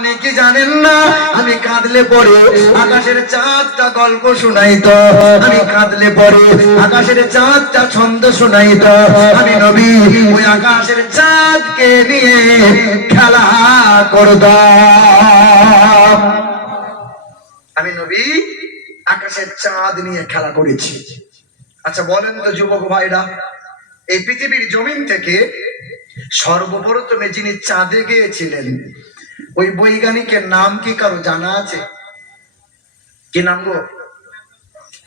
আপনি কি জানেন না? আমি কাঁদলে পরে আকাশের চাঁদটা গল্প শোনাই তো আমি কাঁদলে পরে আকাশের চাঁদটা ছন্দ শোনাই তো আমি নবী ওই আকাশের চাঁদকে নিয়ে খেলা করতাম। আমি নবী আকাশের চাঁদ নিয়ে খেলা করেছি। আচ্ছা বলেন তো যুবক ভাইরা, এই পৃথিবীর জমিন থেকে সর্বপ্রথমে যিনি চাঁদে গিয়েছিলেন ওই বৈজ্ঞানিকের নাম কি কারও জানা আছে? কি নাম গো?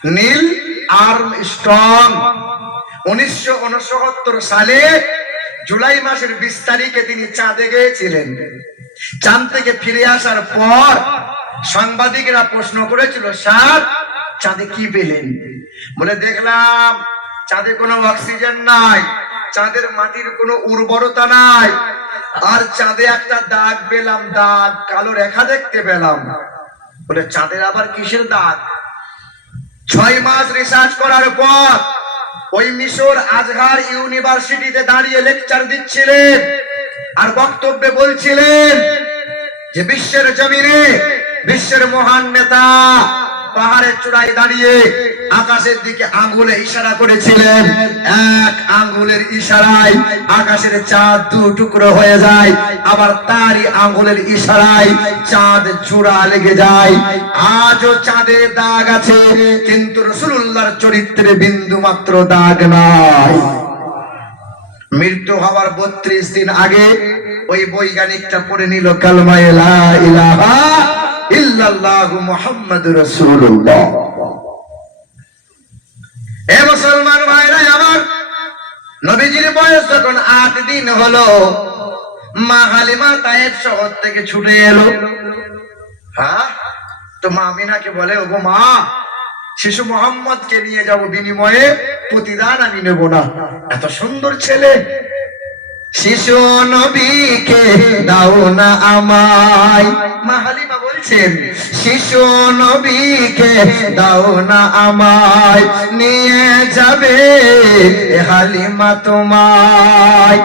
নীল আর্ম স্ট্রং উনিশশো উনসত্তর সালে জুলাই মাসের বিশ তারিখে তিনি চাঁদে গিয়েছিলেন। চাঁদ থেকে ফিরে আসার পর সাংবাদিকরা প্রশ্ন করেছিল, স্যার, চাঁদে কি পেলেন? বলে, দেখলাম, চাঁদে কোনো অক্সিজেন নাই, চাঁদের মাটির কোনো উর্বরতা নাই আর চাঁদে একটা দাগ পেলাম, দাগ কালো রেখা দেখতে পেলাম। বলে, চাঁদের আবার কিসের দাগ? ছয় মাস রিসার্চ করার পর ওই মিশর আজহার ইউনিভার্সিটিতে দাঁড়িয়ে লেকচার দিচ্ছিলেন আর বক্তব্যে বলছিলেন যে, বিশ্বের জমিনে, বিশ্বের মহান নেতা পাহাড়ের চূড়ায় দাঁড়িয়ে আকাশের দিকে আঙ্গুলে ইশারা করেছিলেন। এক আঙ্গুলের ইশারায় আকাশের চাঁদ দু টুকরো হয়ে যায়, আবার তারই আঙ্গুলের ইশারায় চাঁদ চূড়া লেগে যায়। আজও চাঁদে দাগ আছে, কিন্তু রসুল্লাহর চরিত্রে বিন্দু মাত্র দাগ নাই। মৃত্যু হওয়ার বত্রিশ দিন আগে ওই বৈজ্ঞানিকটা পড়ে নিল কালমা লা ইলাহা বলে, ওগো মা, শিশু মোহাম্মদকে নিয়ে যাব বিনিময়ে, প্রতিদান আমি নেব না। এত সুন্দর ছেলে। শিশু নবীকে দাও না আমায়। মা হালিমা বলছেন, শিশু নবীকে দাও না আমায়, নিয়ে যাবে হালিমা তোমায়।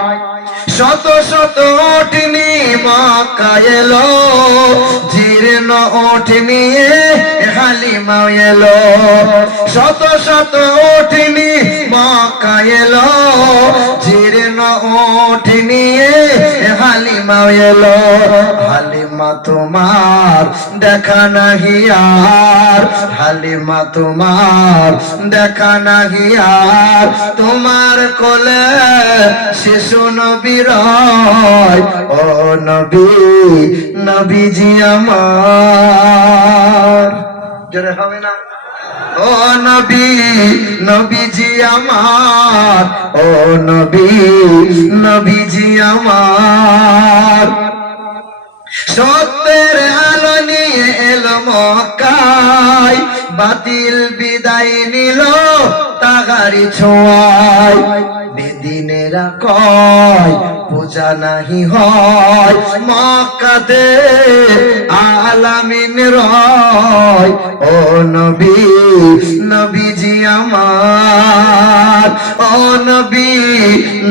শত শত ওঠনি মক্কা এলো, জীর্ণ ওঠ নিয়ে হালিমা এলো। শত শত ওঠনি মক্কা এলো, জীর্ণ ওঠ নিয়ে হালিমা এলো, হালিমা তোমার দেখা নাহি আর, হালিমা তোমার দেখা নাহি আর। তোমার কোলে শিশু নবীর ও নবী, নবীজি আমার। জোরে হবে না? ও নবী, নবীজি আমার, ও নবী, নবীজি আমার। সত্যের আলো নিয়ে এলো মক্কায়, বাতিল বিদায় নিল তাগারি ছোঁয়ায়। বেদিনেরা কয় পূজা নাহি হয়। মক্কাতে আলামিন রয়, ও নবী, নবীজি আমার, ও নবী,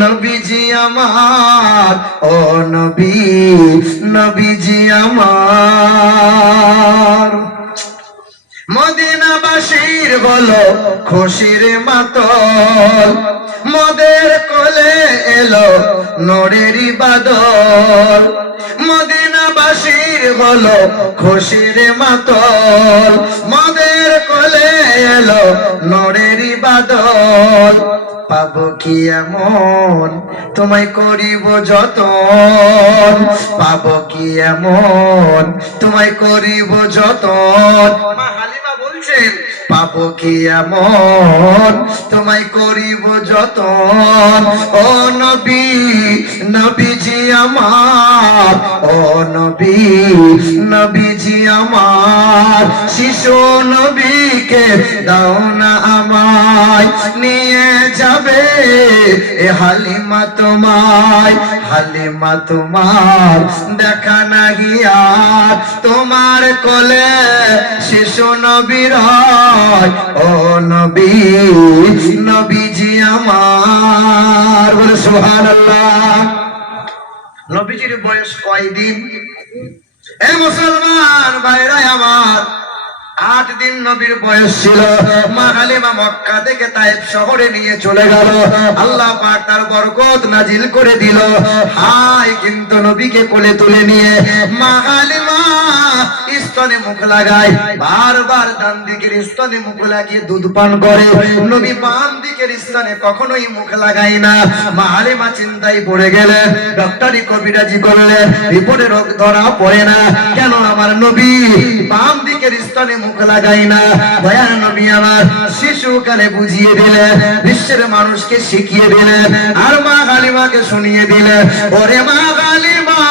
নবীজি আমার, ও নবী, নবীজি আমার। মদিনাবাসীর বলো, খুশির মাতল মদের কোলে এলো নড়েরি বাদল। মদিনাবাসীর বলো খুশির মাতল। মদের কোলে এলো নড়েরি বাদল। পাবো কি এমন? তোমায় করিব যতন। পাবো কি এমন? তোমায় করিব যতন। মা হালিমা বলছেন পাবো কি এমন তোমায় করিব যতন। ও নবী, নবীজি আমার, ও নবী, নবীজি আমার। শিশু নবীকে দাও না আমায়, নিয়ে যাবে এ হালিমা তোমায়। হালিমা তোমার দেখা তোমার কলে শিশু নবীর ও নবী, নবীজি আমার। বলে সোহান নবীজির বয়স কয়দিন? এ মুসলমান ভাইরাই আমার। আট দিন নবীর বয়স ছিল। মা হালিমা মক্কা থেকে তাইফ শহরে নিয়ে চলে গেল। আল্লাহ পাক তার বরকত নাজিল করে দিল। হাই কিন্তু নবীকে কোলে তুলে নিয়ে মা হালিমা স্তনে মুখ লাগায়। বারবার ডান দিকের স্তনে মুখ লাগিয়ে দুধ পান করে। নবী বাম দিকের স্তনে কখনোই মুখ লাগায় না। মা হালিমা চিন্তায় পড়ে গেলেন। ডক্টরি কবিরাজি করলেন, রিপোর্টে রোগ ধরা পড়ে না। কেন আমার নবী বাম দিকের স্তনে মুখ লাগাই না দয়া নবী আমার শিশুকালে বুঝিয়ে দিলেন বিশ্বের মানুষকে শিখিয়ে দিলেন আর মা কালিমাকে শুনিয়ে দিলেন ওরে মা কালিমা,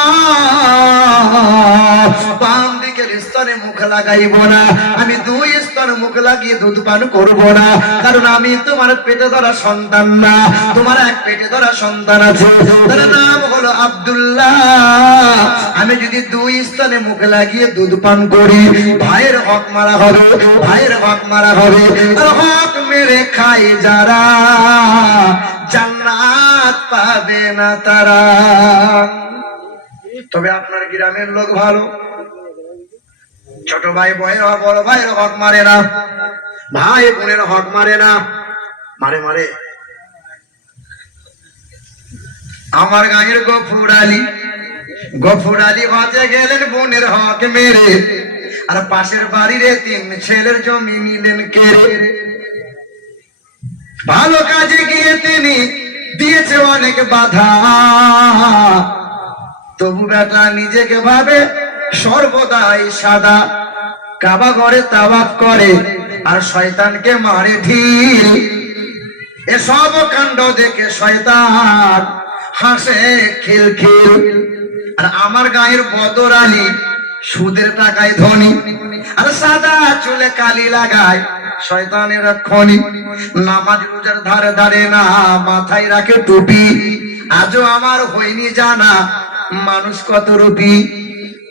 বাম দিকের স্তরে মুখ লাগাইব না। আমি দুই স্তনে মুখ লাগিয়ে দুধ পান করব না? কারণ আমি তোমার পেটে ধরা সন্তান না। তোমার এক পেটে ধরা সন্তান আছে। তার নাম হলো আব্দুল্লাহ। আমি যদি দুই স্তনে মুখ লাগিয়ে দুধ পান করি, ভাইয়ের হক মারা হবে, ভাইয়ের হক মারা হবে। হক মেরে খাই যারা, জান্নাত পাবে না তারা। তবে আপনার গ্রামের লোক ভালো। ছোট ভাই, বয়ের হক, বড় ভাইয়ের হক মারে না। ভাই বোনের হক মারে না। মারে মারে। আমার গাঁয়ের গফুর আলী গফুর আলী বাজে গেলেন বোনের হক মেরে। আর পাশের বাড়ির তিন ছেলের জমি নিলেন কেড়ে। ভালো কাজে গিয়ে তিনি দিয়েছে অনেক বাধা। তবু বেটা নিজেকে ভাবে সর্বদাই সাদা। কাবা ঘরে তাবাক করে আর শয়তানকে মারে ঢিল। এসব কাণ্ড দেখে শয়তান হাসে খিল খিল আর আমার গায়ের বদর আলী সুদের টাকায় ধনী। আর সাদা চুলে কালি লাগায় শয়তানের খনি। নামাজ রোজার ধারে ধারে না মাথায় রাখে টুপি। আজও আমার হয়নি জানা মানুষ কত রূপী।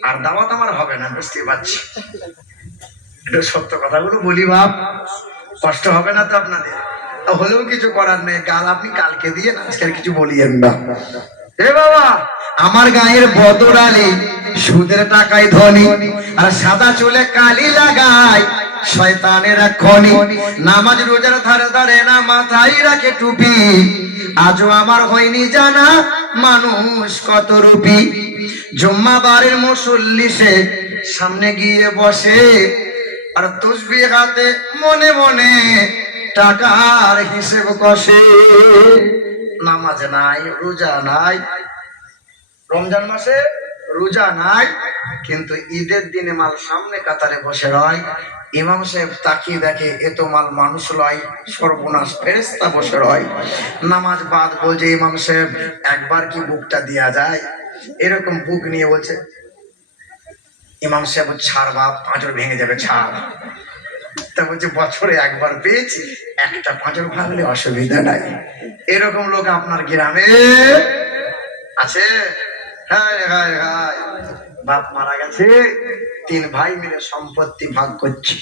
আর দাওয়াত আমার হবে না বুঝতে পারছি। এটা সত্য কথাগুলো বলি ভাব কষ্ট হবে না তো আপনাদের। হলেও কিছু করার নেই। গাল আপনি কালকে দিয়ে আজকের কিছু বলিয়েন না। এ বাবা, আমার গায়ের বদর আলী সুদের টাকায় ধনী, আর সাদা চুলে কালি লাগায় শয়তানের খনি। নামাজ রোজার ধারে ধারে না মাথায় রাখে টুপি। আজও আমার হয়নি জানা মানুষ কত রূপী। জুম্মাবারের মুসল্লিসে সামনে গিয়ে বসে, আর তসবি হাতে মনে মনে টাকার হিসেব কষে। নামাজ নাই, রোজা নাই। রমজান মাসে রোজা নাই, কিন্তু ঈদের দিনে মাল সামনে কাতারে বসে রয়। ইমাম সাহেব তাকিয়ে দেখে এত মাল মানুষ লয়, সর্বনাশ ফেরেস্তা বসে রয়। নামাজ বাদ বলছে ইমাম সাহেব, একবার কি বুকটা দেয়া যায়? এরকম বুক নিয়ে বলছে। ইমাম সাহেব ছাড় বাপ, পাঁচর ভেঙে যাবে, ছাড়। তা বলছে, বছরে একবার পেয়েছি, একটা পাঁচর ভাঙলে অসুবিধা নাই। এরকম লোক আপনার গ্রামে আছে? হায় হায় হায়। বাপ মারা গেছে, তিন ভাই মিলে সম্পত্তি ভাগ করছে।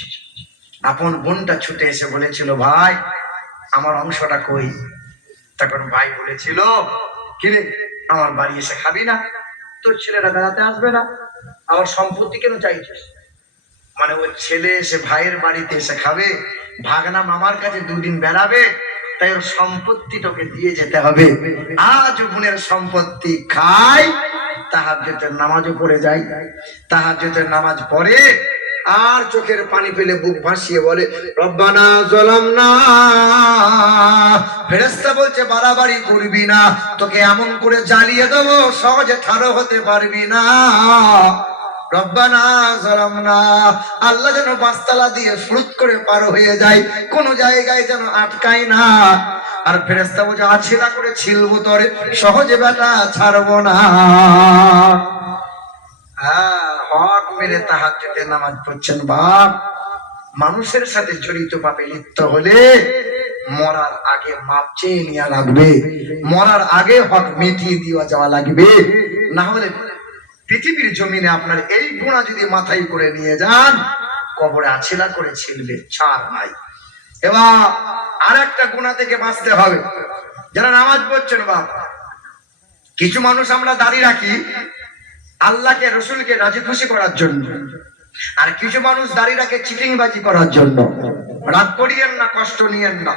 আপন বোনটা ছুটে এসে বলেছিল, ভাই, আমার অংশটা কই? তখন ভাই বলেছিল কিরে আমার বাড়ি এসে খাবি না, তোর ছেলেরা বেড়াতে আসবে না আমার সম্পত্তি কেন চাইছিস? মানে ওই ছেলে এসে ভাইয়ের বাড়িতে এসে খাবে, ভাগনা মামার কাছে দুদিন বেড়াবে, তাই ওর সম্পত্তি তোকে দিয়ে যেতে হবে। আজ বোনের সম্পত্তি খাই তাহাজ্জুদের নামাজও পড়ে যায় তাহাজ্জুদের নামাজ পড়ে আর চোখের পানি ফেলে বুক ভাসিয়ে বলে, রব্বানা জলাম না ফেরেস্তা বলছে, বাড়াবাড়ি করবি না, তোকে এমন করে জ্বালিয়ে দেবো, সহজে ঠাড়ো হতে পারবি না। রব্বানা আল্লাহ যেন পাঁচতলা দিয়ে ফ্রুত করে পার হয়ে যায়, কোন জায়গায় যেন আটকায় না। আর ফেরেস্তা বলছে আছিলা করে ছিলবো তরে, সহজে বেটা ছাড়বো না। হ্যাঁ হক মেরে তাহাজ্জুদে নামাজ পড়ছেন বাপ। মানুষের সাথে জড়িত পাবে লিপ্ত হলে মরার আগে মাপ চেয়ে নেওয়া লাগবে। মরার আগে হক মিটিয়ে দেওয়া যাওয়া লাগবে। না হলে পৃথিবীর জমিনে আপনার এই গুণা যদি মাথায় করে নিয়ে যান, কবরে আছিলা করে ছিলবে, ছাড় নাই। এবার আর একটা গুণা থেকে বাঁচতে হবে। যারা নামাজ পড়ছেন বাপ কিছু মানুষ আমরা দাঁড়িয়ে রাখি আল্লাহকে, রসুলকে রাজি খুশি করার জন্য। আর কিছু মানুষ দাঁড়িয়ে রাখে চিটিংবাজি করার জন্য। রাগ করিয়েন না, কষ্ট নিয়েন না।